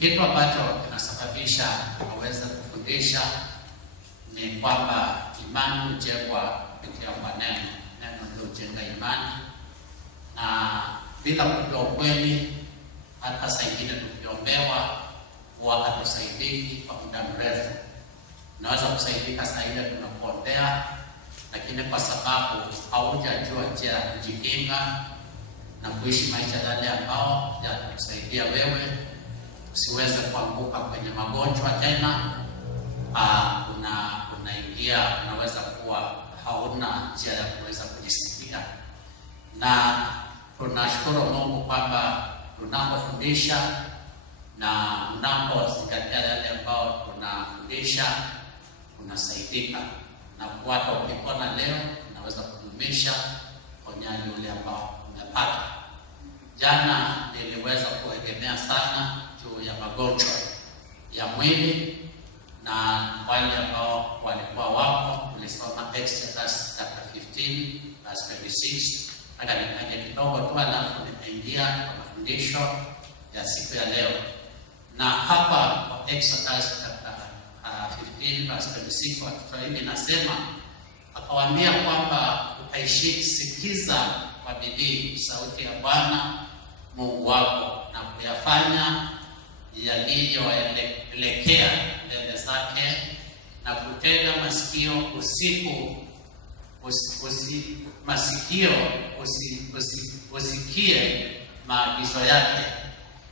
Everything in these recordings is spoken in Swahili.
Kitu ambacho kinasababisha waweze kufundisha ni kwamba imani hujengwa kupitia kwa neno. Neno ndio hujenga imani, na bila kujua ukweli, hata saa ingine tukiombewa huwa hatusaidiki kwa muda mrefu. Unaweza kusaidika saa ile tunakuombea, lakini kwa sababu haujajua njia ya kujikinga na kuishi maisha yale ambao yatakusaidia wewe usiweze kuanguka kwenye magonjwa tena, unaingia, unaweza kuwa hauna njia ya kuweza kujisaidia. Na tunashukuru Mungu kwamba tunapofundisha na unapozingatia yale ambao tunafundisha unasaidika, na hata ukipona leo unaweza kudumisha ponyaji ule ambao umepata. Jana niliweza kuegemea sana juu ya magonjwa ya mwili, na wale ambao walikuwa wapo tulisoma Exodus chapter 15 verse 26. Hata nikaje kidogo tu, alafu nitaingia kwa mafundisho ya siku ya leo. Na hapa kwa Exodus chapter 15 verse 26 Kiswahili nasema, akawaambia kwamba utaisikiza kwa bidii sauti ya Bwana Mungu wako na kuyafanya yaliyoelekea mbele zake, na kutega masikio usikie maagizo yake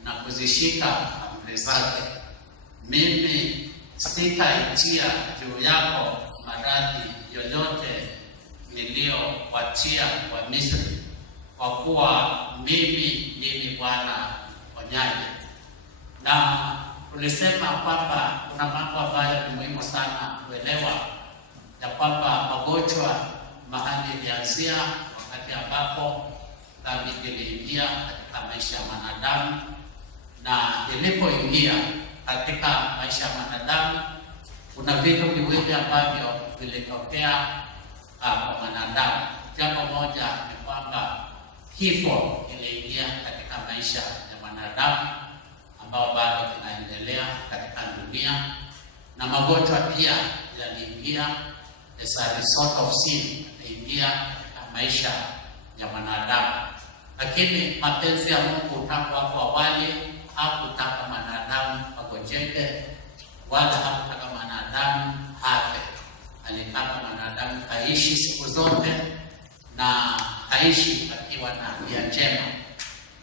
na kuzishika amri zake. Mimi sitaitia juu yako maradhi yoyote niliyowatia wa Misri, kwa kuwa mimi ndimi Bwana mponyaji. Na tulisema kwamba kuna mambo ambayo ni muhimu sana kuelewa, ya kwamba magonjwa mahali ilianzia wakati ambapo dhambi iliingia katika maisha ya mwanadamu, na ilipoingia katika maisha ya mwanadamu kuna vitu viwili ambavyo vilitokea kwa mwanadamu. Jambo moja ni kwamba kifo iliingia katika maisha ya mwanadamu ambao bado kinaendelea katika dunia, na magonjwa pia yaliingia as a result of sin, yaliingia katika maisha ya mwanadamu. Lakini mapenzi ya Mungu tangu hapo awali hakutaka mwanadamu agonjeke, wala hakutaka mwanadamu afe. Alitaka mwanadamu aishi siku zote na aishi akiwa na afya njema.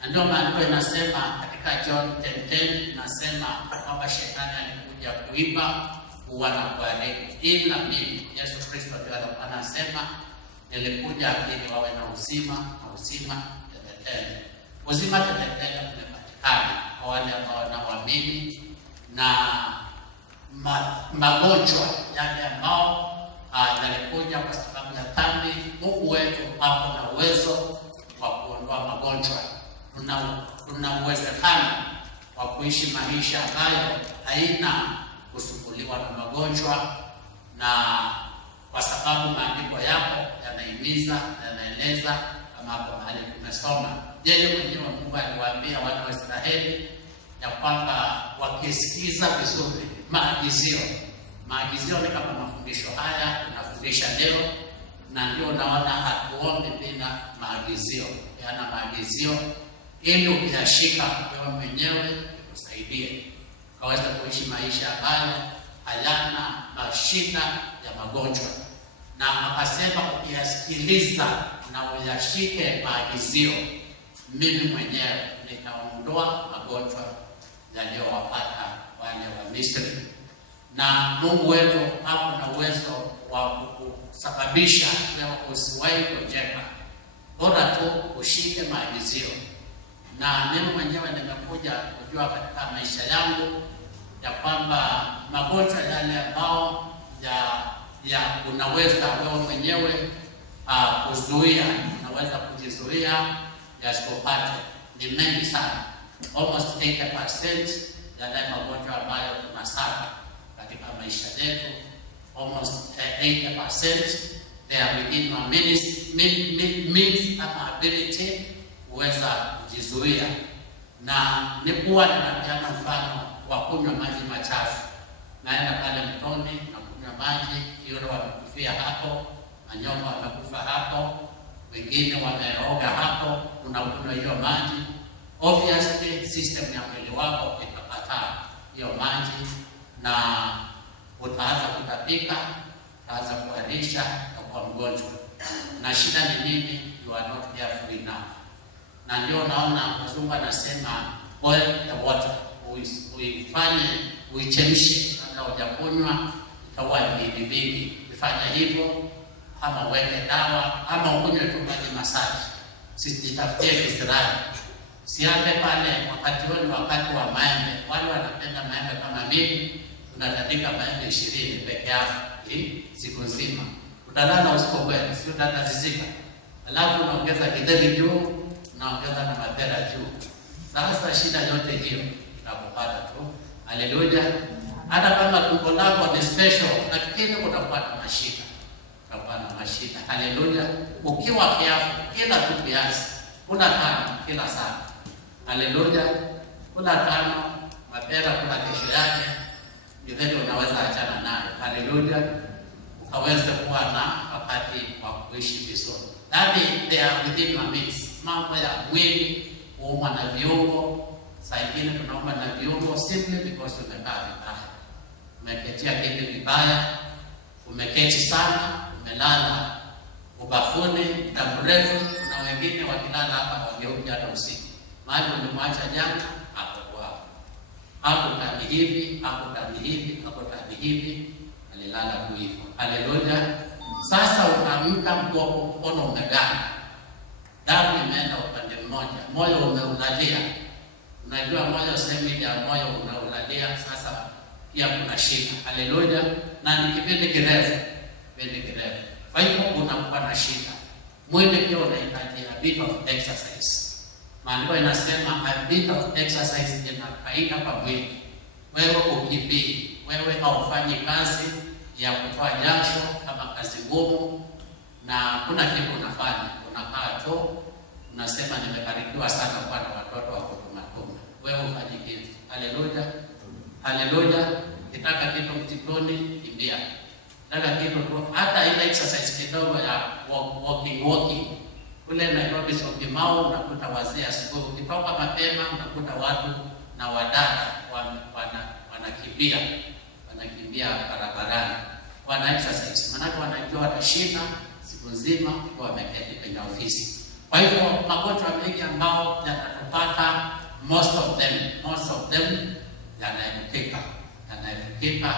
Na ndio maandiko inasema katika John 10:10 nasema kwamba shetani alikuja kuiba, kuua na kuharibu, ila mimi Yesu Kristo ndio anasema nilikuja ili wawe na uzima, na uzima tetetele. Uzima tetetele umepatikana kwa wale ambao wanaoamini, na magonjwa yale ambao yalikuja kwa sababu ya dhambi, Mungu wetu hapo na uwezo wa kuondoa magonjwa. Tuna uwezekano wa kuishi maisha ambayo haina kusumbuliwa na magonjwa, na kwa sababu maandiko yako yanahimiza, yanaeleza, kama hapo mahali tumesoma. Yeye mwenyewe Mungu aliwaambia wana wa Israeli ya kwamba wakisikiza vizuri maagizio ni kama mafundisho haya tunafundisha leo, na ndio naona hatuombi bila maagizio. Yana maagizio ili ukiyashika wewe mwenyewe ikusaidie ukaweza kuishi maisha ambayo hayana mashida ya magonjwa. Na akasema ukiyasikiliza na uyashike maagizio, mimi mwenyewe nitaondoa magonjwa yaliyowapata wale wa Misri. Na Mungu wetu hapo na uwezo wa kusababisha wewe usiwahi kugonjeka, bora tu ushike maagizio. Na mimi mwenyewe nimekuja kujua katika maisha yangu ya kwamba magonjwa yale ambao unaweza wewe mwenyewe kuzuia, unaweza kujizuia yasikupate, ni mengi sana. Almost 80% ya magonjwa ambayo tunasaka katika maisha yetu, almost 80% they are within our means and ability kuweza kujizuia. Na nikuwa ninapeana mfano wa kunywa maji machafu. Naenda pale mtoni na kunywa maji, yule wamekufia hapo, manyoka wamekufa hapo, wengine wameoga hapo, unakunywa hiyo maji. Obviously system ya mwili wako itakataa hiyo maji na utaanza kutapika, utaanza kuharisha na kuwa mgonjwa. Na shida ni nini? You are not careful enough. Na ndio naona wazungu anasema boil the water, uifanye uichemshe kabla hujakunywa, itakuwa vingi vingi. Ifanye hivyo, ama uweke dawa, ama ukunywe tu maji masafi. Sijitafutie kisirani. Siambe pale wakati huo ni wakati wa maembe. Wale wanapenda maembe kama mimi, unatandika maembe 20 peke yako siku nzima. Utalala usipokwenda, si utatazizika. Alafu unaongeza kideri juu, unaongeza na mapera juu. Sasa shida yote hiyo tunakupata tu. Haleluya. Hata kama tumbo lako ni special, lakini kutakuwa na mashida. Kutakuwa na mashida. Haleluya. Ukiwa kiafu, kila tu kiasi, kula 5 kila saa. Haleluya. Kula 5, mapera kula kesho yake. Kideri unaweza achana nayo. Haleluya. Ukaweze kuwa na wakati wa kuishi vizuri. That they are within your means. Mambo ya mwili, kuumwa na viungo. Saa ingine tunaumwa na viungo simply because umekaa vibaya. Umeketia kiti vibaya, umeketi sana, umelala ubafuni muda mrefu. Kuna wengine wakilala hapa wageuki hata usiku. Mahali umemwacha jana, hapo kwao. Hapo tani hivi, hapo tani hivi, hapo tani hivi, alilala tu hivyo. Haleluya. Sasa unaamka mkono umeganda. Damu imeenda upande mmoja, moyo umeulalia. Unajua moyo sehemu ya moyo unaulalia, sasa pia kuna shida. Haleluya. Na ni kipindi kirefu, Kwa hivyo unakuwa na shida. Mwili pia unahitaji a bit of exercise. Maandiko inasema a bit of exercise ina faida kwa mwili. Wewe ukibii, wewe haufanyi kazi ya kutoa jasho kama kazi ngumu na kuna kitu unafanya, unakaa tu unasema nimebarikiwa sana kwa watoto wa kutumatuma. Wewe ufanye kitu. Haleluya. Haleluya. Kitaka kitu mtitoni, kimbia. Nataka kitu tu, hata ile exercise kidogo ya walking. Kule Nairobi Syokimau unakuta wazee asubuhi, ukitoka mapema unakuta watu na wadada wanakimbia. Wanakimbia barabarani. Wana exercise. Maana wanajua watashinda siku nzima kwa wameketi kwenye ofisi. Kwa hivyo magonjwa mengi ambao yatatupata, most of them yanaepukika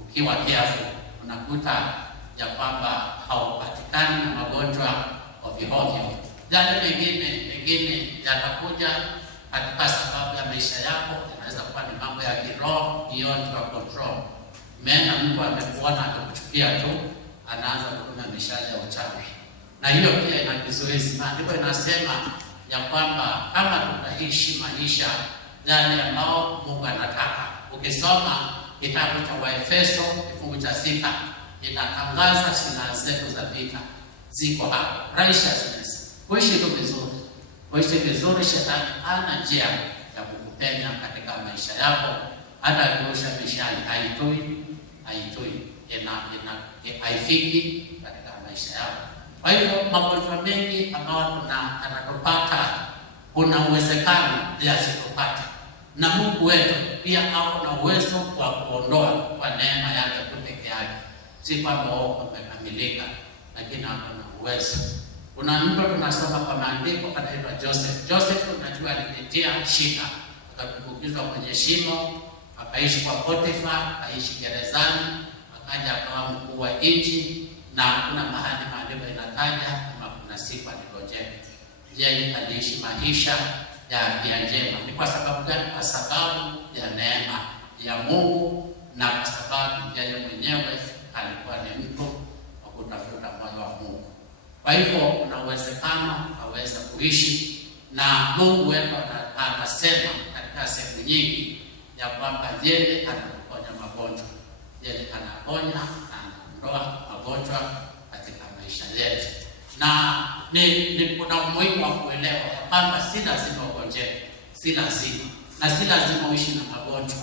ukiwa careful. Unakuta ya kwamba haupatikani na magonjwa ovyo. Yale mengine yatakuja katika sababu ya maisha yako. Inaweza kuwa ni mambo ya kiroho beyond your control. Maana mtu amekuona akakuchukia tu, anaanza kutumia mishale ya uchawi. Na hiyo pia ina kizuizi. Maandiko inasema ya kwamba kama tutaishi maisha yale ambao Mungu anataka. Ukisoma kitabu cha Waefeso kifungu cha 6, inatangaza silaha zetu za vita ziko hapo. Righteousness. Kuishi vizuri, shetani hana njia ya kukupenya katika maisha yako. Hata kurusha mishale haitoi. Haifiki katika maisha yako. Kwa hivyo magonjwa mengi ambayo tunatupata, kuna uwezekano yasitupate. Na Mungu wetu pia ako na uwezo wa kuondoa kwa neema yake tu peke yake. Si kwamba umekamilika, lakini ako na uwezo. Kuna mtu tunasoma kwa maandiko anaitwa Joseph. Joseph tunajua alipitia shida, akatumbukizwa kwenye shimo, akaishi kwa Potifa, akaishi gerezani, akaja akawa mkuu wa nchi, na kuna mahali maandiko inataja kama kuna siku aligojeka. Je, aliishi maisha ya njema? Ni kwa sababu gani? Kwa sababu ya neema ya Mungu na kwa sababu yeye mwenyewe alikuwa ni mtu wa kutafuta moyo wa Mungu. Kwa hivyo kuna uwezekano aweza kuishi, na Mungu wetu anasema katika sehemu nyingi ya kwamba yeye anaponya magonjwa. Yeye anaponya na anaondoa magonjwa katika maisha yetu. Na kuna umuhimu wa kuelewa kwamba si lazima ugonjeke, si lazima. Na si lazima uishi na magonjwa.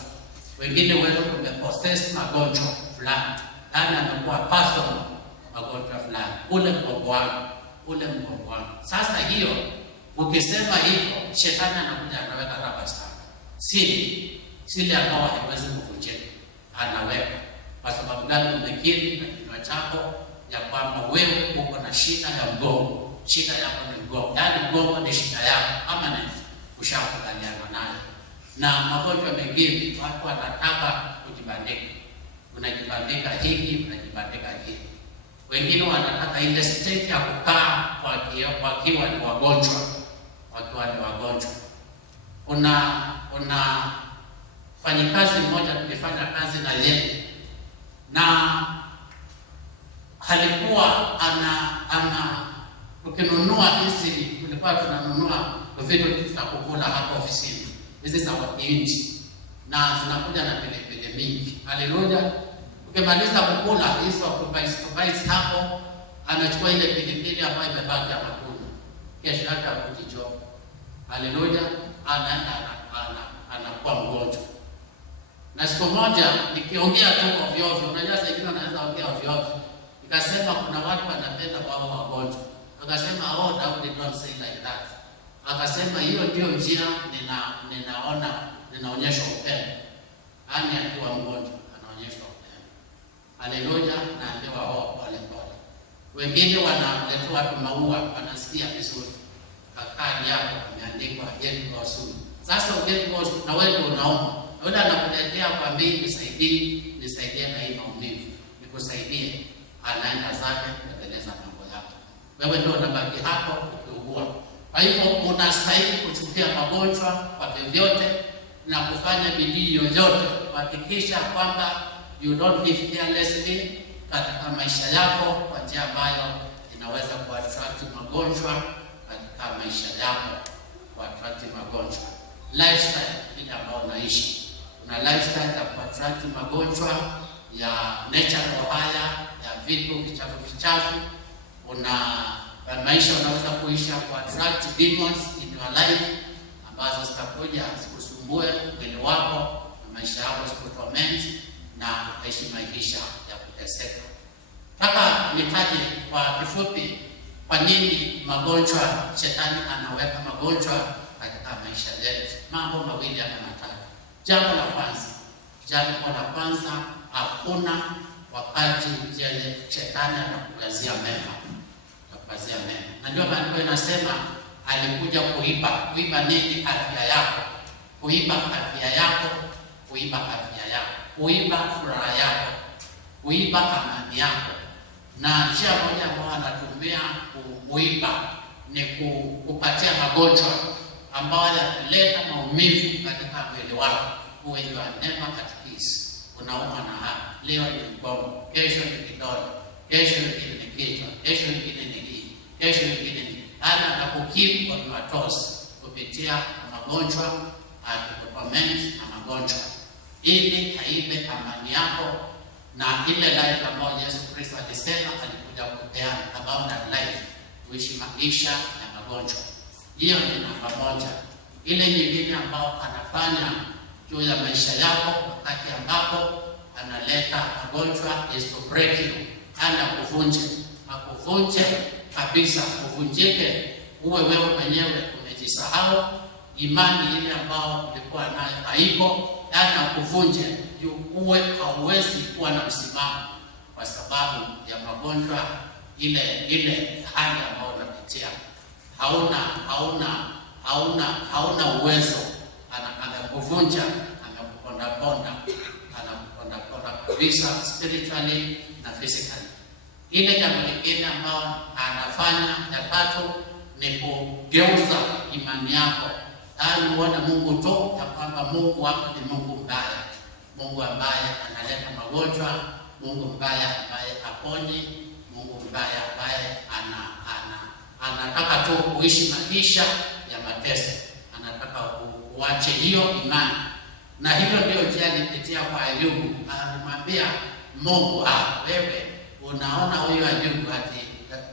Wengine wetu tumepossess magonjwa fulani, yaani amekuwa personal magonjwa fulani, ule mgongo wangu. Sasa hiyo ukisema hivyo, shetani anakuja anaweka raba sana siri ambao haiwezi kuvunjika, anaweka. Kwa sababu gani? Umekiri na kinywa chako ya kwamba wewe uko na shida ya mgongo. Shida yako ni mgongo, yaani mgongo ni shida yako, ama ni ushakubaliana nayo. Na magonjwa mengine watu wanataka kujibandika, unajibandika hiki, unajibandika hiki. Wengine wanataka ile state ya kukaa wakiwa ni wagonjwa. Kuna fanyikazi mmoja tulifanya kazi na yeye, na halikuwa tukinunua hizi, tulikuwa tunanunua vitu vya kukula hapo ofisini, hizi za inchi, na zinakuja na pilipili mingi. Haleluya! Ukimaliza kukula hizo kubaisi hapo, anachukua ile pilipili ambayo imebaki ya matunda, kesho yake akujicho. Haleluya! anakuwa mgonjwa. Na siku moja nikiongea tu ovyo ovyo, unajua sasa hivi anaweza ongea ovyo ovyo, nikasema kuna watu wanapenda wao wagonjwa. Akasema Daudi, don't say like that. Akasema hiyo ndio njia ninaonyesha upendo. Yaani akiwa mgonjwa anaonyesha upendo. Haleluya! Naambiwa pole pole. Wengine wanaletewa tu maua, wanasikia vizuri. Kakadi yako imeandikwa get well soon. Sasa get well soon na wewe unaomba. Yule anakuletea kwa mimi, nisaidie na hii maumivu. Nikusaidie. Anaenda zake kuendeleza mambo yako. Wewe ndio unabaki hapo ukiugua. Kwa hivyo unastahili kuchukia magonjwa kwa vyovyote na kufanya bidii yoyote kuhakikisha kwamba you don't live carelessly katika maisha yako kwa njia ambayo inaweza kuattract magonjwa katika maisha yako, kuattract magonjwa. Lifestyle ile ambayo unaishi, una lifestyle ya kuattract magonjwa ya natural haya ya vitu vichafu. Una maisha unaweza kuisha kuattract demons in your life ambazo zitakuja zikusumbue mwili wako na maisha yako, zikutorment na ukaishi maisha ya kuteseka. Nataka nitaje kwa kifupi kwa nini magonjwa, shetani anaweka magonjwa katika maisha yetu. Mambo mawili ama matatu. Jambo la kwanza, hakuna wakati shetani anakukazia mema. Na ndio maana inasema alikuja kuiba nini? Afya yako. Kuiba afya yako, kuiba furaha yako, kuiba amani yako. Na njia moja ambayo anatumia kuiba ni kupatia magonjwa ambayo yanaleta maumivu katika mwili wako. Uwe you are never at peace. Unauma na leo ni mgongo, kesho ni kidole, kesho ni kichwa, kesho ni hii, kesho ni na kukeep on your toes kupitia magonjwa, akutorment na magonjwa, ili haibe amani yako na ile life ambayo Yesu Kristo alisema alikuja kupeana, abundant life, kuishi maisha ya magonjwa. Hiyo ni namba moja. Ile nyingine ambayo anafanya juu ya maisha yako wakati ambapo analeta magonjwa is to break you, akuvunje kabisa, uvunjike, uwe wewe mwenyewe umejisahau, imani ile ambayo ulikuwa nayo haiko, akuvunje uwe hauwezi kuwa na msimamo kwa sababu ya magonjwa ile hali ambayo unapitia. Hauna uwezo, anakuvunja, anakuponda kabisa, spiritually na physically. Ile jambo lingine ambao anafanya ya tatu ni kugeuza imani yako, yaani uone Mungu tu ya kwamba Mungu wako ni Mungu mbaya, Mungu ambaye analeta magonjwa, Mungu mbaya ambaye haponyi, Mungu mbaya ambaye anataka tu kuishi maisha ya mateso, anataka uache hiyo imani. Na hivyo ndio njia alipitia kwa Ayubu. Alimwambia Mungu, wewe unaona huyo Ayubu ati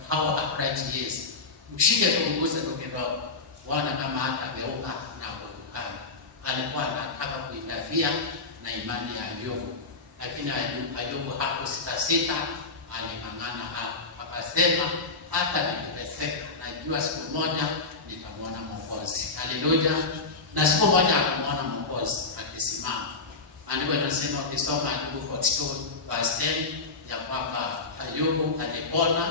how upright he is, mshike kumgusa kidogo, waona kama hata geuka na kukana. Alikuwa anataka kuitafia na imani ya Ayubu. Lakini Ayubu hakusita, aling'ang'ana hapo. Akasema hata nikiteseka, najua siku moja nitamwona Mwokozi. Haleluya! Na siku moja akamwona Mwokozi akisimama. Andiko linasema ukisoma Ayubu 42 verse 10 ya kwamba Ayubu alipona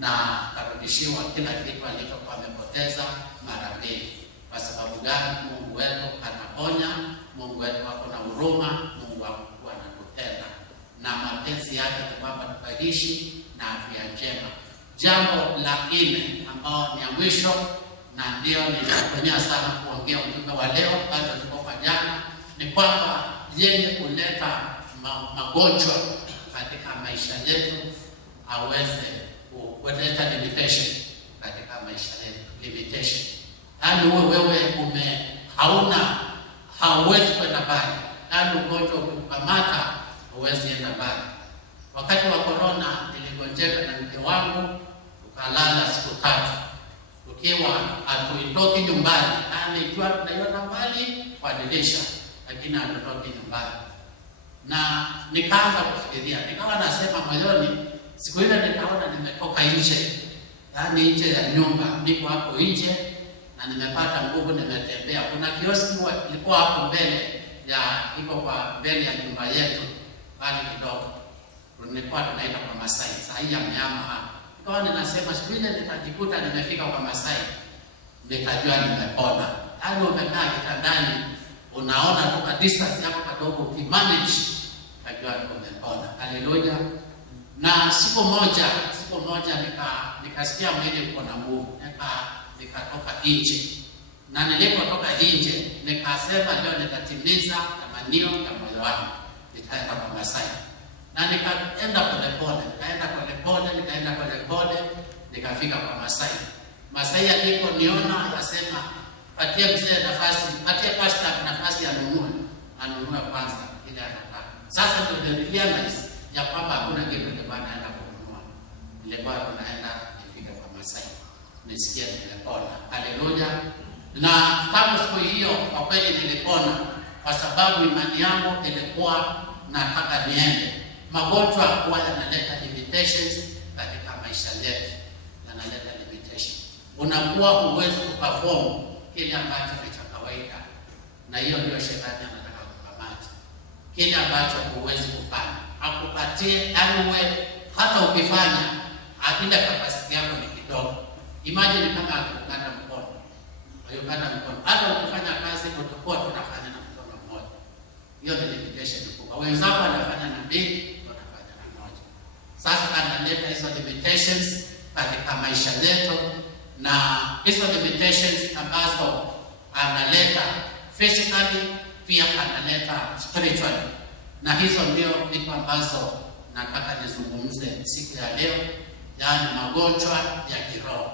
na akarudishiwa kila kitu alichokuwa amepoteza mara mbili. Kwa sababu gani? Mungu wetu anaponya, Mungu wetu ako na huruma, Mungu wetu anatupenda, na mapenzi yake ni kwamba tukaishi na afya njema. Jambo la nne ambao ni ya mwisho, na ndio ninatumia sana kuongea ujumbe wa leo, bado niko kwa jana, ni kwamba yeye kuleta magonjwa katika maisha yetu aweze kuleta limitation katika maisha yetu. Limitation, yaani wewe hauwezi kwenda mbali, yaani ugonjwa ukukamata huwezi enda mbali. Wakati wa corona niligonjeka na mke wangu, tukalala siku 3 tukiwa hatuitoki nyumbani, yaani jua tunaiona mbali kwa dirisha, lakini hatutoki nyumbani. Na nikaanza kufikiria, nikawa nasema moyoni, siku ile nikaona nimetoka nje, yaani nje ya nyumba, niko hapo nje na nimepata nguvu, nimetembea. Kuna kioski ilikuwa hapo mbele ya nyumba yetu, bali kidogo tulikuwa tunaita kwa Masai, sahi ya mnyama hapa. Nikawa ninasema siku ile nitajikuta nimefika kwa Masai, nikajua nimepona. Yaani umekaa kitandani, unaona tu distance yako kidogo, ukimanage kajua umepona. Haleluya! Na siku moja nikasikia mwili uko na nguvu, nikatoka nje, na nilipotoka nje nikasema leo nitatimiza tamanio ya moyo wangu, nitaenda kwa Masai. Na nikaenda polepole, nikafika kwa Masai. Masai aliponiona akasema, patie mzee nafasi, patie pastor nafasi anunue kwanza ile anataka. Sasa ndio nilirealize ya kwamba hakuna kitu naenda kununua. Nilikuwa tunaenda nifika kwa Masai, nisikia nimepona. Haleluya! Na tangu siku hiyo kwa kweli nilipona, kwa sababu imani yangu ilikuwa nataka niende. Magonjwa huwa yanaleta limitations katika maisha yetu, yanaleta limitation. Unakuwa huwezi kuperform kile ambacho ni cha kawaida, na hiyo ndio shetani anataka kukamata. Kile ambacho huwezi kufanya akupatie, anyway, hata ukifanya akila capacity yako ni kidogo. Imagine kama akukata mkono, hata ukifanya kazi utakuwa tunafanya na mkono mmoja, hiyo ni limitation kubwa. Wenzako wanafanya na mbili, wanafanya na moja. Sasa analeta hizo limitations katika maisha yetu, na hizo limitations ambazo analeta physically pia analeta spiritually. Na hizo ndio vitu ambazo nataka nizungumze siku ya leo, yaani magonjwa ya kiroho.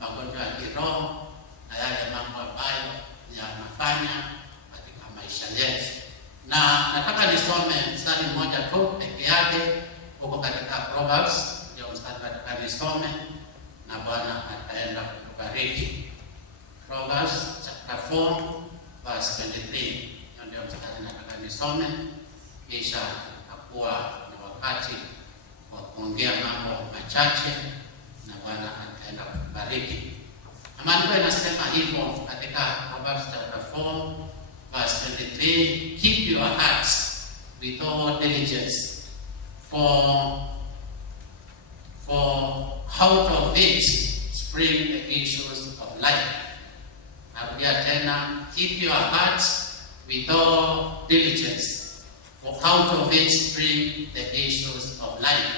Magonjwa ya kiroho na yale mambo ambayo yanafanya katika maisha yetu. Na nataka nisome mstari mmoja tu peke yake huko katika Proverbs, ndio mstari nataka nisome na Bwana ataenda kutubariki. Proverbs chapter 4 verse 23, ndio mstari nataka nisome, kisha tutakuwa na wakati wa kuongea mambo machache na Bwana ataenda kutubariki. Maandiko yanasema hivyo katika Proverbs chapter 4 verse 23, keep your hearts with all diligence, for out of it spring the issues of life. Narudia tena, keep your hearts with all diligence, for out of it spring the issues of life.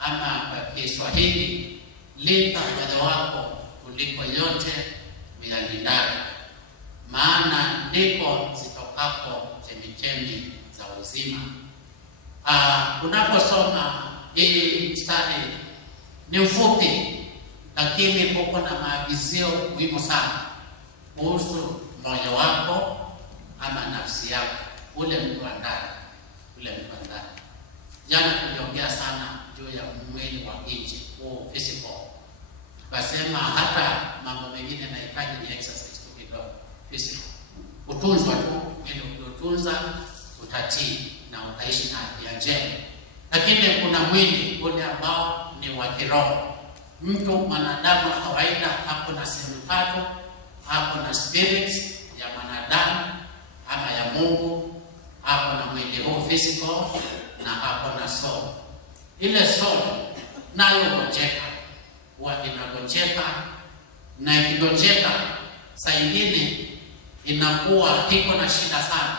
Ama kwa Kiswahili, linda moyo wako kuliko yote uyalindayo, maana ndiko zitokapo chemichemi za uzima. Unaposoma hii mstari ni mfupi, lakini uko na maagizio muhimu sana kuhusu moyo wako ama nafsi yako, ule mtu wa ndani. Jana tuliongea sana juu ya mwili wa nje, physical. Tukasema hata mambo mengine yanahitaji ni exercise tu kidogo, physical. Kutunzwa tu, ili kutunza utatii na utaishi na afya njema. Lakini kuna mwili ule ambao ni wa kiroho. Mtu mwanadamu kawaida hapo na sehemu tatu, hapo na spirit ya mwanadamu ama ya Mungu, hapo na mwili huu physical, na hapo na soul. Ile soul nayo gonjeka, huwa inagonjeka, na ikigonjeka saa ingine inakuwa iko na shida sana,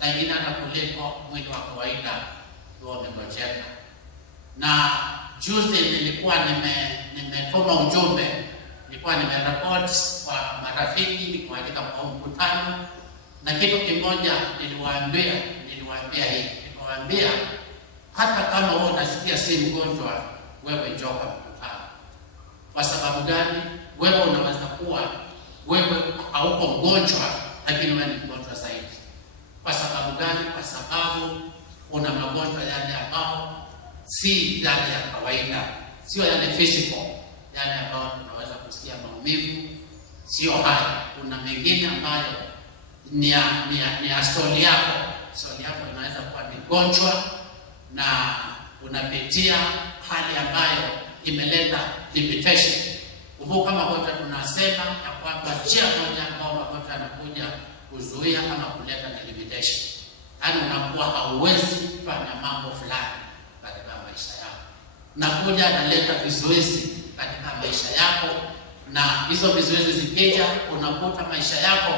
saa ingine hata kuliko mwili wa kawaida ndio umegonjeka. Na juzi nilikuwa nimetuma ujumbe, nilikuwa nimerekodi kwa marafiki, nikuandika kwa mkutano, na kitu kimoja niliwaambia hivi, niliwaambia hata kama wewe unasikia si mgonjwa, wewe njoo kwa mkutano. Kwa sababu gani? Wewe unaweza kuwa wewe hauko mgonjwa, lakini wewe ni mgonjwa zaidi. Kwa sababu gani? Kwa sababu una magonjwa yale ambao si yale ya kawaida, sio yale physical, yale ambao tunaweza kusikia maumivu, sio haya. Kuna mengine ambayo ni asili yako. Asili yako inaweza kuwa ni gonjwa na unapitia hali ambayo imeleta limitation. Kumbuka magonjwa tunasema ya kwamba njia moja ambao magonjwa yanakuja kuzuia ama kuleta ni limitation. Yaani unakuwa hauwezi kufanya mambo fulani katika maisha yako. Nakuja analeta vizuizi katika maisha yako, na hizo vizuizi zikija unakuta maisha yako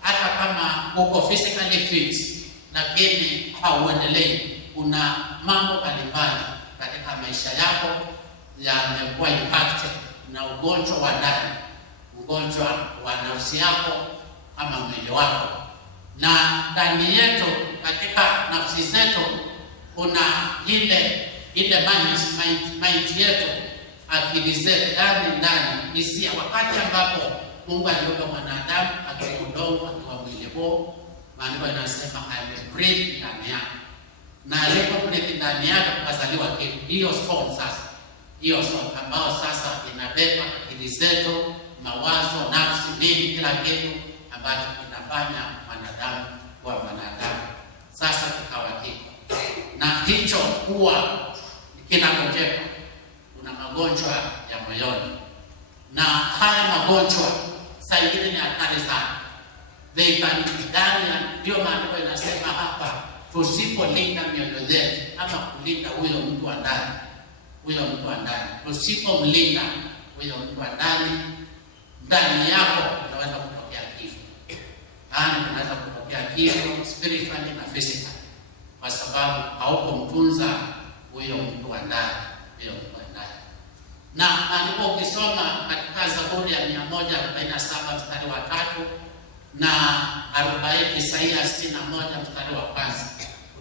hata kama uko physically fit lakini hauendelei. Kuna mambo mbalimbali katika maisha yako yamekuwa impacted na ugonjwa wa ndani, ugonjwa wa nafsi yako ama mwili wako. Na ndani yetu, katika nafsi zetu, kuna ile mind yetu, akili zetu ndani hisia. Wakati ambapo Mungu aliumba mwanadamu akiwa udongo, akiwa mwili huo, maandiko yanasema amebreathe ndani yake, na alipobreathe ndani yake kukazaliwa kitu. Hiyo soul sasa, hiyo soul ambayo sasa inabeba akili zetu, mawazo, nafsi, mwili, kila kitu ambacho kinafanya mwanadamu kuwa mwanadamu, sasa kikawa kiko. Na hicho huwa kinagonjeka. Kuna magonjwa ya moyoni, na haya magonjwa saa ingine ni hatari sana. Ndio maandiko inasema hapa, tusipolinda mioyo yetu ama kulinda huyo mtu wa ndani, tusipomlinda huyo mtu wa ndani yako unaweza kutokea kifo. Yaani unaweza kutokea kifo spiritually na physically, kwa sababu haukumtunza huyo mtu wa ndani. Na alipo ukisoma katika Zaburi ya 147 mstari wa 3 na 40, Isaia 61 mstari wa 1,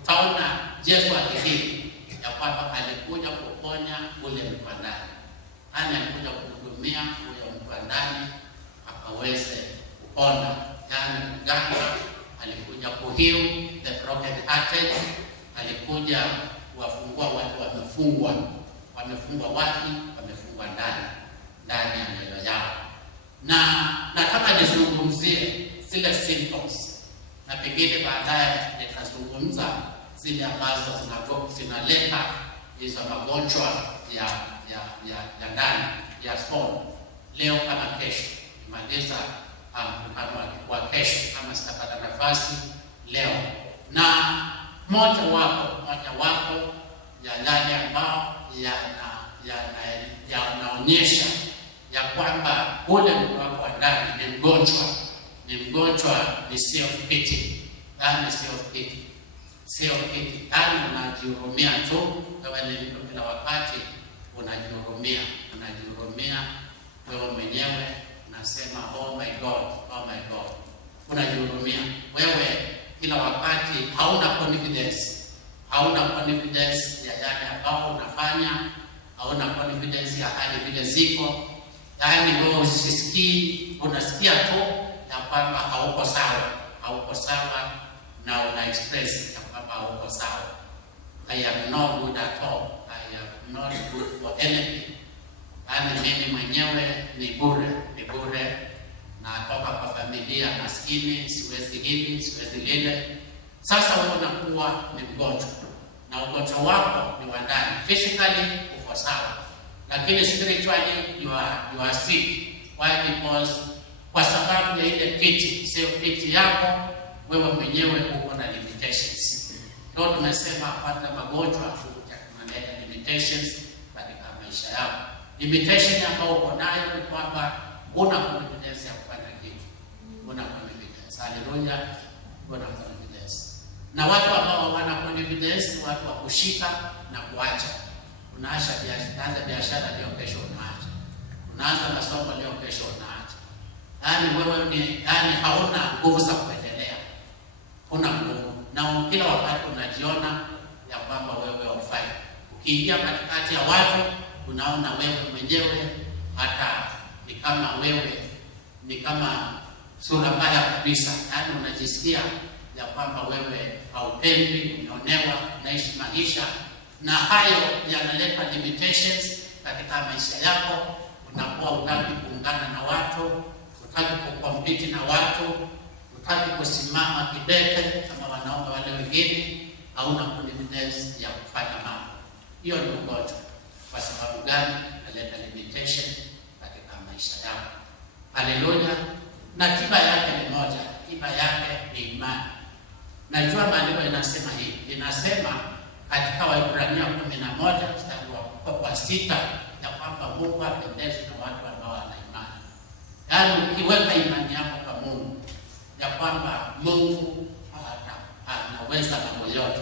utaona Yesu akikiri ya kwamba alikuja kuponya ule mtu wa ndani. Yaani alikuja kuhudumia huyo mtu wa ndani akaweze kupona. Yaani mganga alikuja kuheal the broken hearted, alikuja kuwafungua watu wamefungwa wapi? Wamefungwa ndani ya mioyo yao. Na nataka nizungumzie zile symptoms, na pengine baadaye nitazungumza zile ambazo zinaleta hizo magonjwa ya ndani ya soul. Leo kama kesho nimaliza mkutano wa kesho, kama sitapata nafasi leo. Na moja wapo ya yale ambao yanaonyesha ya kwamba ule mtu wako wa ndani ni mgonjwa, ni self-pity. Yaani self-pity, yaani unajihurumia tu. Wewe ni mtu kila wakati unajihurumia wewe mwenyewe, unasema oh my God, unajihurumia wewe kila wakati. Hauna confidence ya yale ambao unafanya, hauna confidence ya hali vile ziko. Yaani wewe usisikii, unasikia tu ya kwamba hauko sawa, na una express ya kwamba hauko sawa. I am not good at all, I am not good for anything. Yaani mimi mwenyewe ni bure, natoka kwa familia maskini, siwezi hili, siwezi lile, Sasa wewe unakuwa ni mgonjwa, na ugonjwa wako ni wa ndani. Physically uko sawa, lakini spiritually you are sick. Why? Because kwa sababu ya ile piti yako wewe mwenyewe uko na limitations. Ndio tunasema hata magonjwa yanaleta limitations katika maisha yako. Limitation ambayo uko nayo ni kwamba una confidence ya kufanya kitu. Una confidence. Haleluya. Una confidence. Na watu ambao wana confidence ni watu wa kushika na kuacha. Unaanza biashara leo, kesho unaacha. Unaanza masomo leo, kesho unaacha. Yaani wewe ni hauna nguvu za kuendelea. Una nguvu. Na kila wakati unajiona ya kwamba wewe haufai. Ukiingia katikati ya watu unaona wewe mwenyewe hata ni kama sura mbaya kabisa. Yaani unajisikia ya kwamba wewe haupendi, unaonewa, unaishi maisha, na hayo yanaleta limitations katika maisha yako. Unakuwa hutaki kuungana na watu, hutaki kukompiti na watu, hutaki kusimama kidete kama wanaume wale wengine, hauna confidence ya kufanya mambo. Hiyo ni ugonjwa. Kwa sababu gani? Inaleta limitation katika maisha yako. Haleluya. Na tiba yake ni moja. Tiba yake ni imani. Najua maandiko inasema hivi. Inasema katika Waebrania 11 mstari wa 6 ya kwamba Mungu apendezwa na watu ambao wana imani. Yaani ukiweka imani yako kwa Mungu ya kwamba Mungu anaweza mambo yote.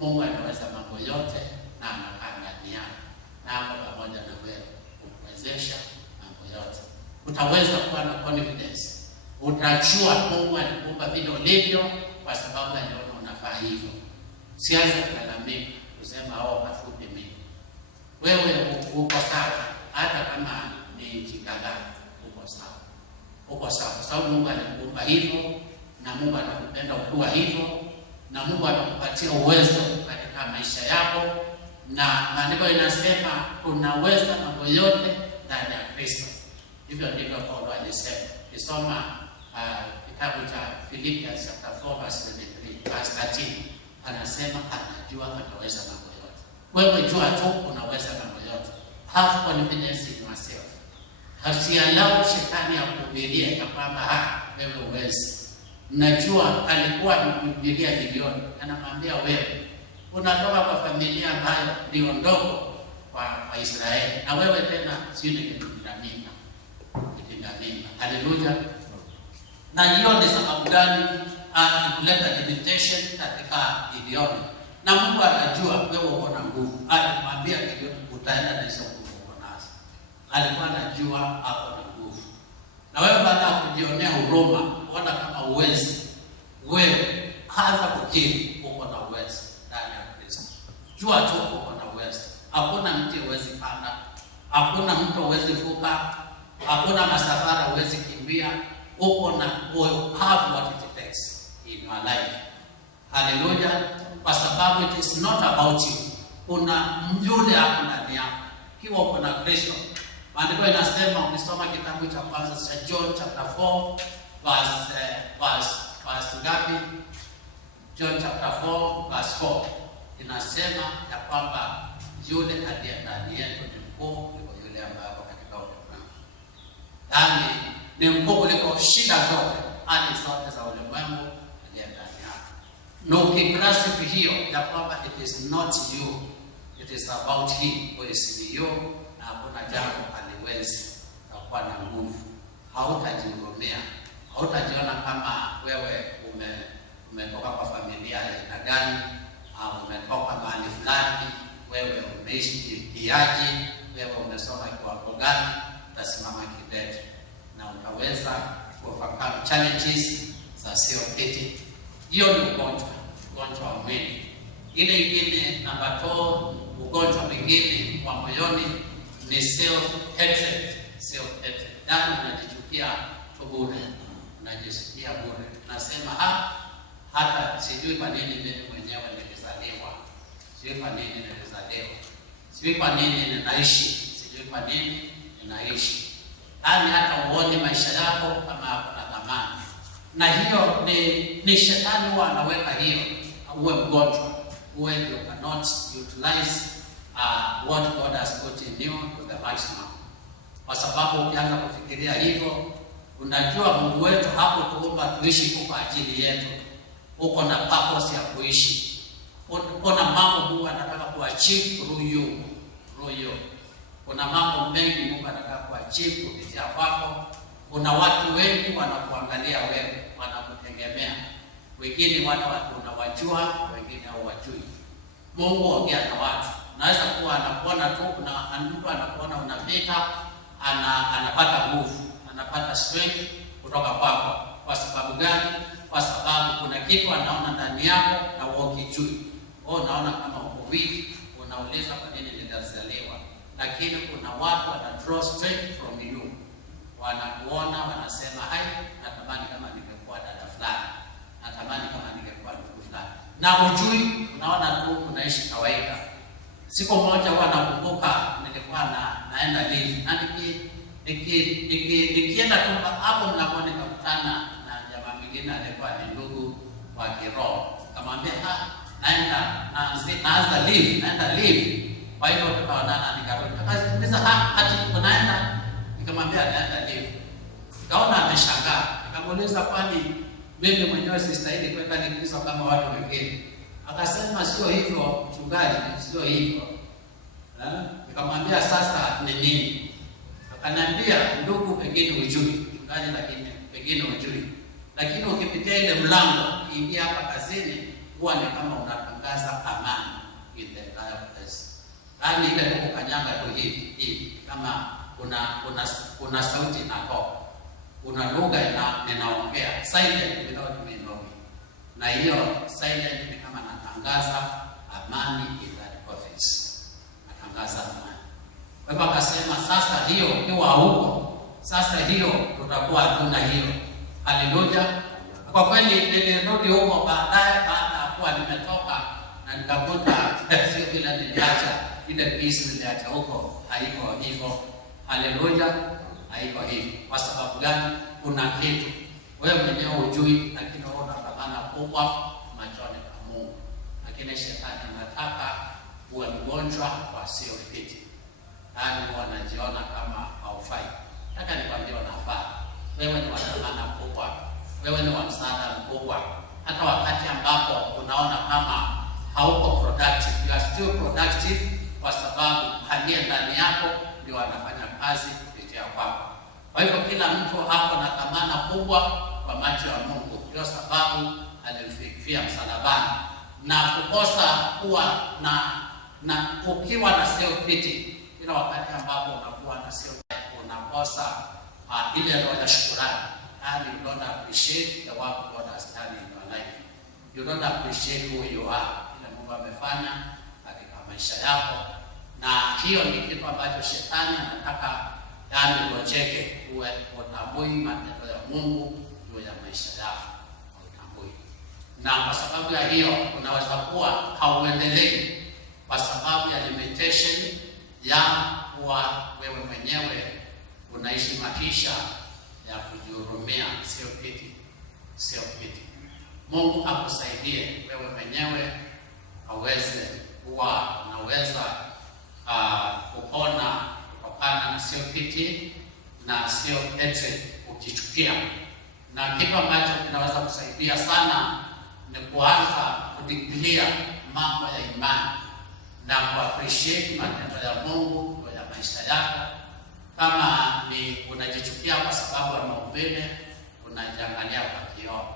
Mungu anaweza mambo yote na anakaa ndani yako. Na hapo pamoja na wewe kuwezesha mambo yote. Utaweza kuwa na confidence. Utajua Mungu alikuumba vile ulivyo kwa sababu aliona unafaa hivyo. Sianze kulalamika kusema kafupi mimi. Wewe uko sawa, hata kama ni inchi kadhaa uko sawa. Uko sawa kwa sababu Mungu alikuumba hivyo, na Mungu anakupenda ukiwa hivyo, na Mungu anakupatia uwezo katika maisha yako. Na maandiko inasema unaweza mambo yote ndani ya Kristo. Hivyo ndivyo Paulo alisema. Kisoma kitabu cha Philippians chapter 4 verse 13, anasema anajua anaweza mambo yote. Wewe jua tu unaweza mambo yote. Have confidence in yourself. Usiallow shetani akuhubirie ya kwamba wewe huwezi. Najua alikuwa anakuhubiria Gideoni, anamwambia wewe unatoka kwa familia ambayo ndio ndogo kwa Israeli, na wewe tena sio kitindamimba. Haleluya. Na hiyo ni sababu gani kuleta limitation katika Gideoni? Na Mungu anajua wewe uko na nguvu. Alimwambia Gideoni utaenda na hizo nguvu uko nazo. Alikuwa anajua hapo na nguvu. Na wewe baada ya kujionea huruma, unaona kama uwezi, wewe anza kukiri uko na uwezo ndani ya Kristo. Jua tu uko na uwezo. Hakuna mtu huwezi panda, hakuna mtu huwezi vuka, hakuna masafara huwezi kimbia. Uko na have what it takes in your life. Hallelujah. Kwa sababu it is not about you. Kuna yule hapo ndani yako. Kiwa uko na Kristo. Maandiko inasema ukisoma kitabu cha kwanza cha John chapter 4 verse ngapi? John chapter 4 verse 4 inasema ya kwamba yule aliye ndani yetu ni mkuu kuliko yule ambaye ako katika ulimwengu. Yaani ni mkuu kuliko shida zote, hali zote za ulimwengu aliye ndani yako. Na ukigrasp hiyo ya kwamba it is not you, it is about him who is in you, na hakuna jambo haliwezi kuwa na nguvu. Hautajihurumia, hautajiona kama wewe umetoka kwa familia ya aina gani, au umetoka mahali fulani, wewe umeishi kiaji, wewe umesoma kiwango gani. Utasimama kidete na utaweza kuovercome challenges za self-pity. Hiyo ni ugonjwa wa mwili. Ile ingine namba 4, ugonjwa mwingine wa moyoni ni self-hatred. Yaani unajichukia tu bure, unajisikia bure. Nasema hata sijui kwa nini mimi mwenyewe nilizaliwa. Sijui kwa nini nilizaliwa. Sijui kwa nini ninaishi. Sijui kwa nini ninaishi. Yaani hata uone maisha yako kama hakuna thamani. Na hiyo ni shetani huwa anaweka hiyo, uwe mgonjwa, uwe you cannot utilize what God has put in you to the maximum. Kwa sababu ukianza kufikiria hivyo, unajua Mungu wetu hapo tuomba tuishi kwa ajili yetu. Uko na purpose ya kuishi. Uko na mambo Mungu anataka kuachieve through you. Kuna mambo mengi Mungu anataka kuachieve kupitia kwako. Kuna watu wengi wanakuangalia wewe, wanakutegemea. Wengine watu unawajua, wengine hawajui. Mungu ongea na watu. Naweza kuwa anakuona tu, kuna mtu anakuona unapita, anapata nguvu, anapata strength kutoka kwako. Kwa sababu gani? Kwa sababu kuna kitu anaona ndani yako na ukijui. Wewe unaona kama uko weak, unauliza kwa nini nilizaliwa. Lakini kuna watu wana draw strength from you. Wanakuona, wanasema hai, natamani kama ningekuwa dada fulani, natamani kama ningekuwa ndugu fulani. Na hujui, unaona tu unaishi kawaida. Siku moja huwa nakumbuka nilikuwa naenda live. Na nikienda tu hapo mnakuwa nikakutana na jamaa mwingine alikuwa ni ndugu wa kiroho. Akamwambia naanza live. Kwa hivyo tukaonana nikarudi. Akaniuliza hati unaenda? Nikamwambia naenda live. Kaona ameshangaa. Nikamuuliza kwani mimi mwenyewe sistahili kwenda likizo kama watu wengine? Akasema sio hivyo mchungaji, sio hivyo. Nikamwambia sasa ni nini? Akaniambia ndugu, pengine hujui mchungaji, lakini pengine hujui. Lakini ukipitia ile mlango, ukiingia hapa kazini, huwa ni kama unatangaza amani in the entire place. Yaani ile ndio kanyanga tu hivi kama kuna sauti inatoka. Kuna lugha inaongea silent without me knowing. Na hiyo silent ni kama natangaza amani in that office. Natangaza amani. Kwa hivyo akasema sasa hiyo ukiwa huko, sasa hiyo tutakuwa hatuna hiyo. Haleluya. Kwa kweli nilirudi huko baada ya kuwa nimetoka na nikakuta sio vile niliacha ile peace niliacha huko, haiko hivyo. Haleluya. Haiko hivyo. Kwa sababu gani? Kuna kitu wewe mwenyewe hujui, lakini unaona dhamana kubwa machoni pa Mungu. Lakini shetani anataka uwe mgonjwa wa sio fiti. Yaani wanajiona kama haufai. Nataka nikwambie unafaa. Wewe ni wa dhamana kubwa. Wewe ni wa msaada mkubwa. Hata wakati ambapo unaona kama hauko productive, you are still productive kwa sababu aliye ndani yako ndio anafanya kazi kupitia kwako. Kwa hivyo kila mtu hapo na dhamana kubwa kwa macho ya Mungu. Ndio sababu alimfia msalabani. Na kukosa kuwa na ukiwa na self pity, kila wakati ambapo unakuwa na self unakosa ile roho ya shukrani. And you don't appreciate the work God has done in your life. You don't appreciate who you are. Ile Mungu amefanya katika maisha yako. Na hiyo ni kitu ambacho shetani anataka yani ugonjeke, uwe utambui matendo ya Mungu juu ya maisha yako. Utambui. Na kwa sababu ya hiyo unaweza kuwa hauendelei kwa sababu ya limitation ya kuwa wewe mwenyewe unaishi maisha ya kujihurumia, sio piti. Mungu akusaidie wewe mwenyewe aweze kuwa unaweza kupona kutokana na sio piti na sio hatred ukichukia. Na kitu ambacho kinaweza kusaidia sana ni kuanza kudeclare mambo ya imani na kuappreciate matendo ya Mungu kwa maisha yako. Kama ni unajichukia kwa sababu ya maumbile, unajiangalia kwa kioo,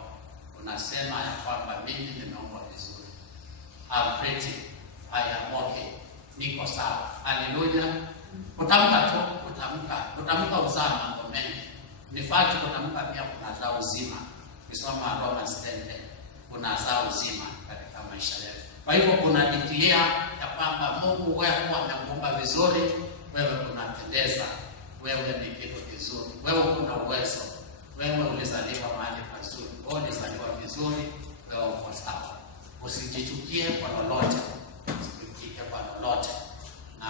unasema ya kwamba mimi nimeumbwa vizuri, I'm pretty, I am okay, niko sawa. Haleluya. Kutamka uzaa mambo mengi. Ni fact kutamka pia kunazaa uzima. Nisoma Romans 10:10, kunazaa uzima katika maisha yetu. Kwa hivyo kuna declare ya kwamba Mungu wewe amekuumba vizuri, wewe unapendeza, wewe ni kitu kizuri, wewe una uwezo, wewe ulizaliwa mahali pazuri, wewe ulizaliwa vizuri, wewe uko sawa. Usijichukie kwa lolote, usijichukie kwa lolote. Na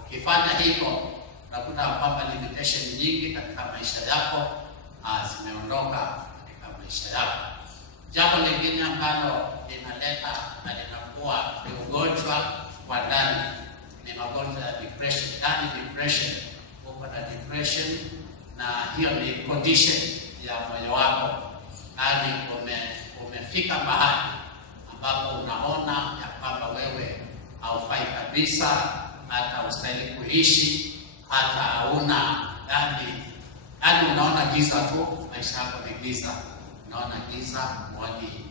ukifanya hivyo, unakuta kwamba limitation nyingi katika maisha yako zimeondoka katika maisha maisha yako. Jambo lingine ambalo linaleta na linakuwa ni ugonjwa wa ndani ni magonjwa ya depression. Yaani depression, uko na depression na hiyo ni condition ya moyo wako. Yaani umefika mahali ambapo unaona ya kwamba wewe haufai kabisa, hata ustahili kuishi, hata hauna yaani unaona giza tu, maisha yako ni giza. Unaona giza, huoni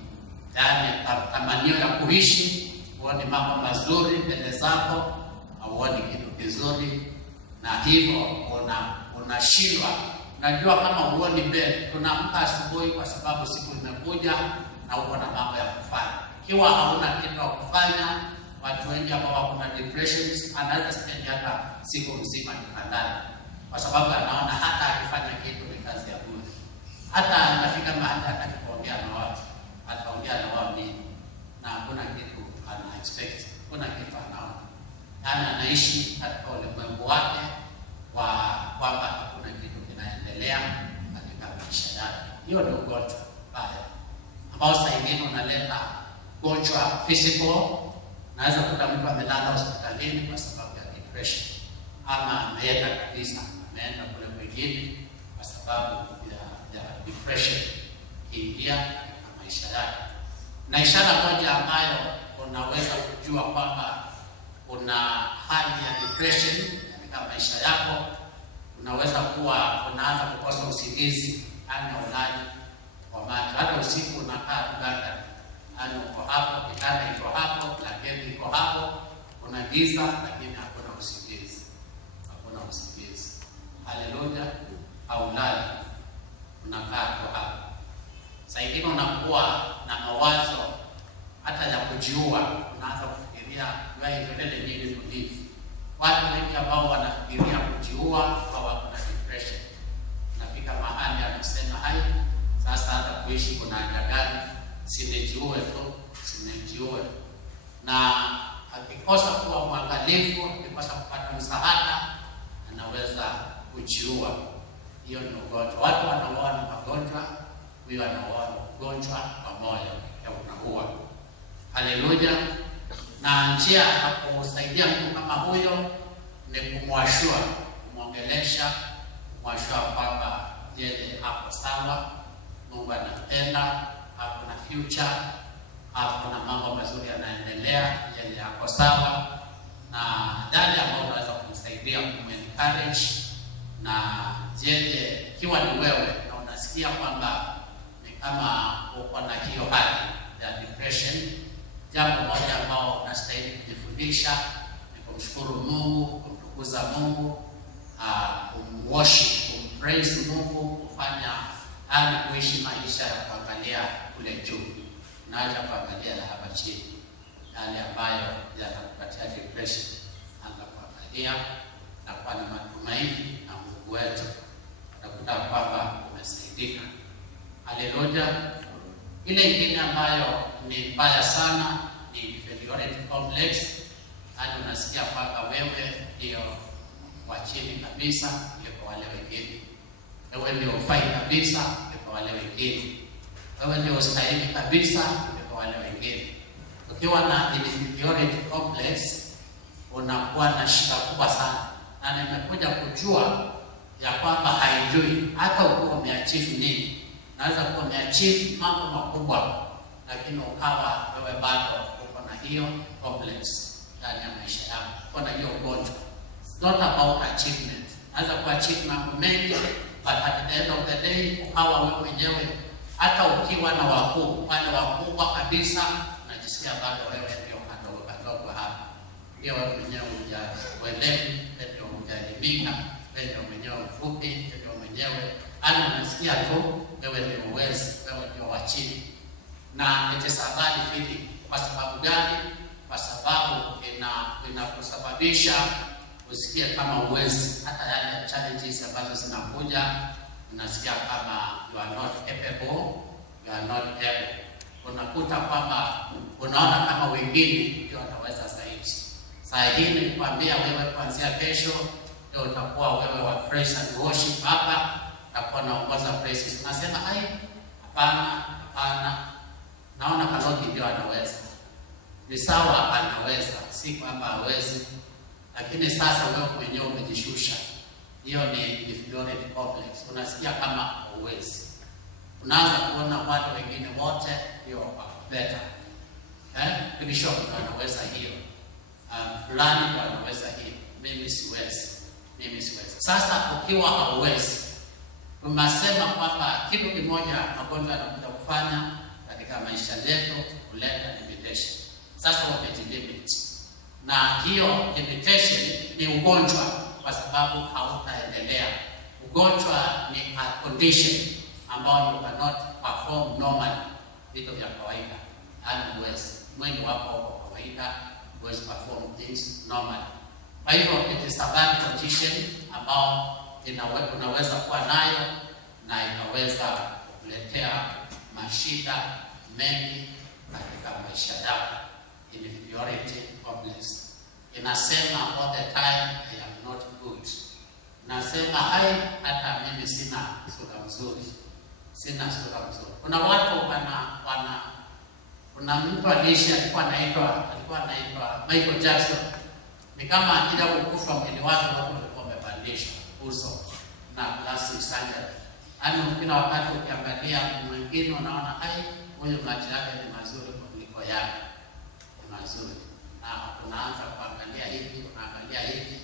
yaani tamanio ya kuishi, huoni mambo mazuri mbele zako, huoni kitu kizuri, na hivyo unashindwa. Unajua kama huoni mbele, unaamka asubuhi kwa sababu siku imekuja na uko na mambo ya kufanya. Ikiwa hauna kitu ya kufanya, watu wengi ambao wako na depressions anaweza spend hata siku mzima kitandani, kwa sababu anaona hata akifanya kitu ni kazi ya bure. Hata anafika mahali hata kuongea na watu, ataongea na wao nini, na hakuna kitu ana expect, kuna kitu anaona. Yaani anaishi katika ulimwengu wake wa kwamba hakuna kitu kinaendelea katika maisha yake. Hiyo ni ugonjwa mbaya ambao saa ingine unaleta ugonjwa physical. Naweza kuta mtu amelala hospitalini kwa sababu ya depression, ama ameenda kabisa, ameenda kule kwingine kwa sababu ya depression kiingia katika maisha yake. Na ishara moja ambayo unaweza kujua kwamba una hali ya depression katika maisha yako, unaweza kuwa unaanza kukosa usingizi, yaani ulali kwa macho, hata usiku unakaa kuganda, yaani uko hapo, kitanda iko hapo, blanketi iko hapo, kuna giza lakini hakuna usingizi, hakuna usingizi. Haleluya! Haulali, unakaa tu hapo. Saa ingine unakuwa na mawazo hata ya kujiua, unaanza kufikiria wewe nini kulive. Watu wengi ambao wanafikiria kujiua kwa wako na depression, nafika mahali anasema hai, sasa hata kuishi kuna haja gani? Sinejiue tu, sinejiue. Na akikosa kuwa mwangalifu, akikosa kupata msaada, anaweza kujiua. Hiyo ni ugonjwa. Watu wanaoana magonjwa, huyo anaoana ugonjwa wa moyo ya unaua. Haleluya! Na njia ya kusaidia mtu kama huyo ni kumwashua, kumwongelesha, kumwashua kwamba yeye hapo sawa, Mungu anampenda, hapo na future, hapo na mambo mazuri yanaendelea, yeye hapo sawa. Na dada ambao unaweza kumsaidia, kumencourage, na yeye ikiwa ni wewe na unasikia kwamba ni kama uko na hiyo hali ya depression, jambo moja ambao unastahili kujifundisha ni kumshukuru Mungu, kumtukuza Mungu, kumworship, kumpraise Mungu, kufanya hali kuishi maisha ya kuangalia kule juu, naacha kuangalia hapa chini, yale ambayo yanakupatia depression. Anza kuangalia na kuwa na matumaini na Mungu wetu, utakuta kwamba umesaidika. Haleluya! Ile ingine ambayo ni mbaya sana ni inferiority complex. Yaani unasikia kwamba wewe ndio wa chini kabisa kuliko wale wengine, wewe ndio ufai kabisa kuliko wale wengine, wewe ndio ustahili kabisa kuliko wale wengine. Ukiwa na inferiority complex, unakuwa na shida kubwa sana, na nimekuja kujua ya kwamba haijui hata ukiwa umeachieve nini. Naweza kuwa umeachieve mambo makubwa, lakini ukawa wewe bado uko na hiyo complex ndani ya maisha yako, uko na hiyo ugonjwa. It's not about achievement. Naweza kuachieve mambo mengi, but at the end of the day ukawa wewe mwenyewe, hata ukiwa na wakuu, wale wakubwa kabisa, unajisikia bado wewe ndio kadogo hapa. Ndio wewe mwenyewe hujaelewi, ndio hujaelimika, ndio mwenyewe mfupi, ndio mwenyewe unasikia tu wewe ndio uwezi, wewe ndio wa chini. Na it is a bad feeling. Kwa sababu gani? Kwa sababu inakusababisha usikie kama uwezi. Hata yale challenges ambazo zinakuja, unasikia kama you are not capable, you are not able. Unakuta kwamba unaona kama wengine ndio wataweza zaidi. Saa hii nilikwambia wewe kuanzia kesho ndio utakuwa wewe wa praise and worship hapa, utakuwa naongoza praises. Nasema hai hapana, naona Kaloki ndio anaweza. Ni sawa, anaweza, si kwamba hawezi, lakini sasa wewe mwenyewe umejishusha. Hiyo ni inferiority complex. Unasikia kama hauwezi, unaanza kuona watu wengine wote ndio better. Bishop anaweza hiyo, fulani ndio anaweza hiyo, mimi siwezi. Sasa ukiwa hauwezi, tunasema kwamba kitu kimoja magonjwa yanakuja kufanya katika maisha yetu, kuleta limitation. Sasa umejilimit, na hiyo limitation ni ugonjwa, kwa sababu hautaendelea. Ugonjwa ni a condition ambao you cannot perform normally, vitu vya kawaida. Yani uwezi, mwili wako uko kawaida, uwezi perform things normally. Kwa hivyo it is a bad condition ambao unaweza kuwa nayo na inaweza kuletea mashida mengi katika maisha yako. Inferiority complex inasema all the time I am not good. Nasema hata mimi sina sura mzuri. Kuna watu kuna mtu alikuwa anaitwa Michael Jackson. Ni kama akija kukufa mwili wake watu walikuwa wamebadilishwa uso na plastic surgery. Kila wakati ukiangalia mwingine unaona huyu macho yake ni mazuri kuliko yake. Ni mazuri. Na unaanza kuangalia hivi, unaangalia hivi.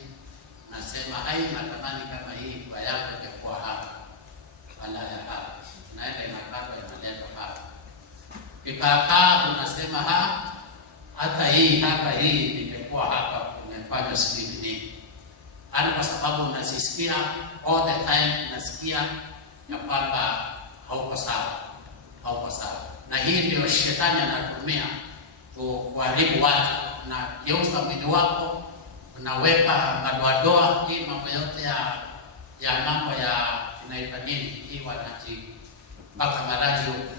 Nasema natamani kama hii kwa yako ingekuwa hapa. Wala ya hapa. Naenda inakatwa inaletwa hapa. Kikakaa unasema hata hii ingekuwa hapa, umefanya sijui nini. Kwa sababu unasisikia all the time, unasikia ya kwamba hauko sawa. Na hii ndio shetani anatumia kuharibu watu. Na geuza mwili wako, unaweka madoadoa, hii mambo yote ya mambo ya inaitwa nini? Hii mpaka maradhi huko.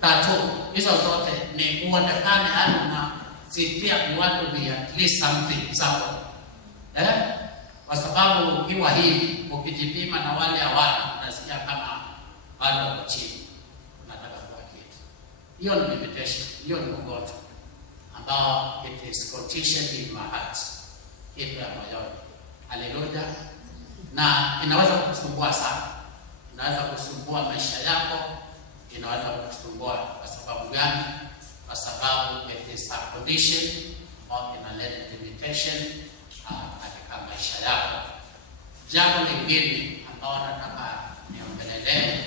Tatu. Hizo zote ni uonekane unasikia watu ni at least something sawa. Kwa sababu ukiwa hivi, ukijipima na wale watu unasikia kama bado wako chini. Unataka kuwa kitu. Hiyo ni limitation, hiyo ni ugonjwa ambao it is conditioned in my heart. Kitu ya moyoni. Haleluya. Na inaweza kukusumbua sana. Inaweza kusumbua maisha yako, inaweza kukusumbua kwa sababu gani? Kwa sababu it is a condition au inaleta limitation katika maisha yako. Jambo lingine ambao nataka niongelee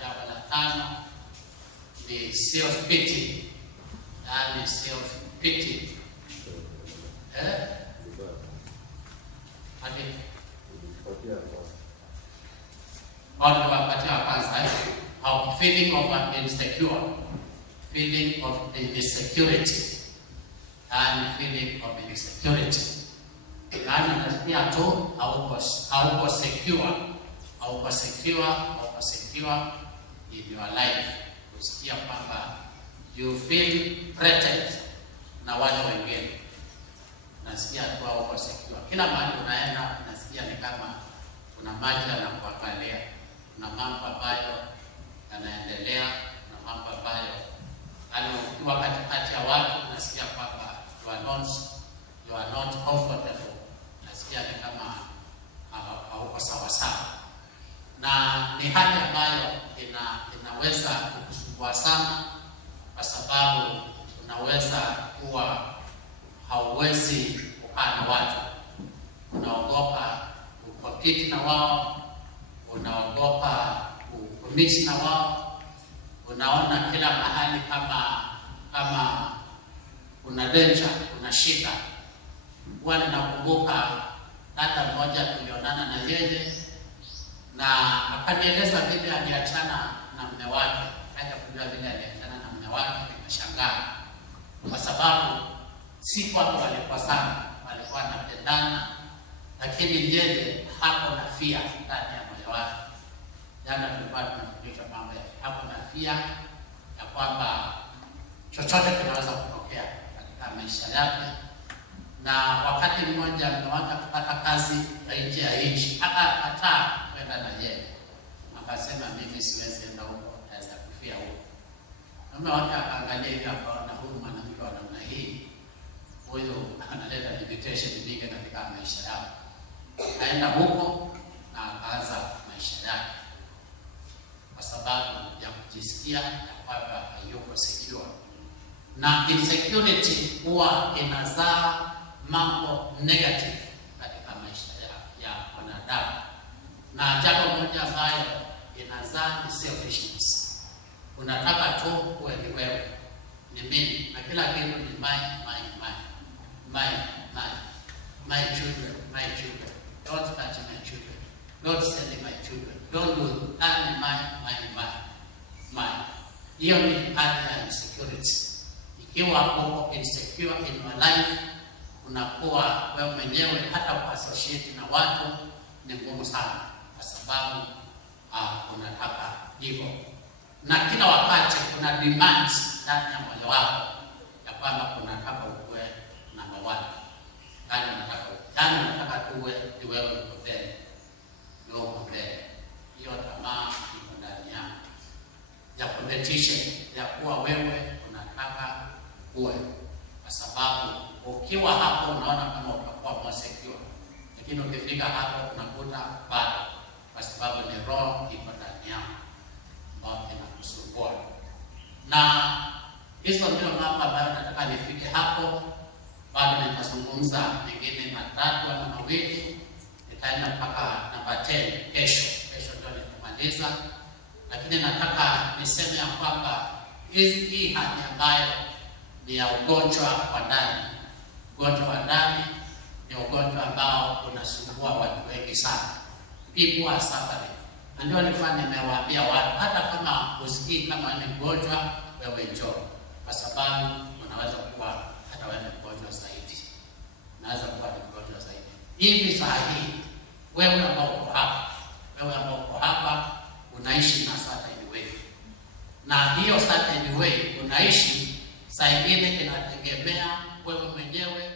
jambo la tano ni self pity. Yani self pity. Feeling of insecurity and feeling of insecurity. Yani nasikia tu hauko secure in your life. Usikia kwamba you feel threatened na wale wengine. Nasikia tu hauko secure. Kila mahali unaenda nasikia ni kama kuna maji yanakuangalia. Kuna mambo ambayo yanaendelea, na mambo ambayo ukiwa katikati ya watu unasikia kwamba you are not comfortable. Nasikia ni kama hauko sawa. Na ni hali ambayo inaweza kukusumbua sana, kwa sababu unaweza kuwa hauwezi kukaa na watu. Unaogopa kukompiti na wao, unaogopa kumix na wao, unaona kila mahali kama kuna danger, kuna shida. Huwa ninakumbuka hata mmoja tulionana na yeye na akanieleza vile aliachana na mume wake. Hata kujua vile aliachana na mume wake, nimeshangaa. Kwa sababu si kwamba walikuwa sana, walikuwa wanapendana, lakini yeye hapo na fear ndani ya moyo wake. Jana tulikuwa tunafundisha mambo ya hapo na fear ya kwamba chochote kinaweza kutokea katika maisha yake. Na wakati mmoja mume wake kupata kazi ya nje ya nchi, hata kwenda na yeye. akasema mimi siwezi enda huko, naweza kufia huko. Mume wake akaangalia hivi, akaona huyu mwanamke wa namna hii, huyu analeta limitation nyingi katika maisha yao. Akaenda huko na akaanza maisha yake, kwa sababu ya kujisikia ya kwamba hayuko secure. Na insecurity huwa inazaa mambo negative katika maisha ya wanadamu, na jambo moja ambayo inazaa ni selfishness. Unataka tu uwe ni wewe, ni mimi, na kila kitu ni my children, my children. Don't touch my children. Don't send my children. Don't do that. Mine. Hiyo ni hali ya insecurity. Ikiwa uko insecure in your life, unakuwa wewe mwenyewe hata kuassociate na watu ni ngumu sana, kwa sababu unataka hivyo, na kila wakati kuna demands ndani ya moyo wako ya kwamba unataka ukue number one. Unataka tuwe ni wewe uko mbele, ndio uko mbele. Hiyo tamaa iko ndani yako ya competition, ya kuwa wewe unataka uwe, kwa sababu ukiwa hapo unaona kama utakuwa more secure, lakini ukifika hapo unakuta bado, kwa sababu ni roho iko ndani yako ambayo inakusumbua. Na hizo ndio mambo ambayo nataka nifike hapo. Bado nitazungumza mengine matatu ama mawili, nitaenda mpaka namba 10 kesho ndio nitamaliza. Lakini nataka niseme ya kwamba hii hali ambayo ni ya ugonjwa wa ndani. Ugonjwa wa ndani ni ugonjwa ambao unasumbua watu wengi sana. People are suffering. Na ndio nilikuwa nimewaambia watu, hata kama usikii kama ni mgonjwa, wewe njoo, kwa sababu unaweza kuwa hata wewe ni mgonjwa zaidi. Unaweza kuwa ni mgonjwa zaidi. Hivi saa hii wewe ambao uko hapa unaishi na certain way. Na hiyo certain way unaishi saa ingine inategemea wewe mwenyewe